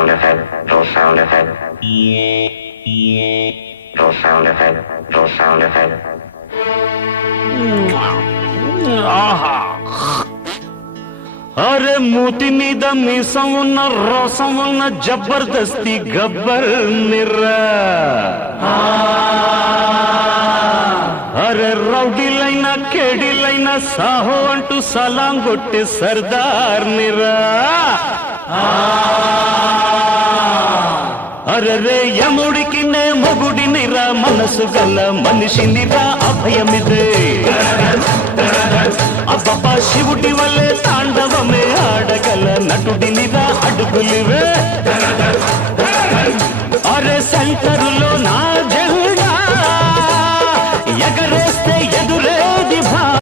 sound effect, full sound effect. Full sound effect, full sound effect. ఆహా అరే మూతి మీద మీసం ఉన్న రోసం ఉన్న జబర్దస్తి గబ్బర్ నిర్రా అరే రౌడీలైనా కేడీలైనా సాహో అంటూ సలాం కొట్టే సర్దార్ నిరా అరే యముడికి నే మొగుడినిరా మనసు గల మనిషినిరా అభయమిదే అబ్బబ్బా శివుడి వల్లే తాండవమే ఆడగల నటుడినిరా అడుగులివే అరే శంకరుల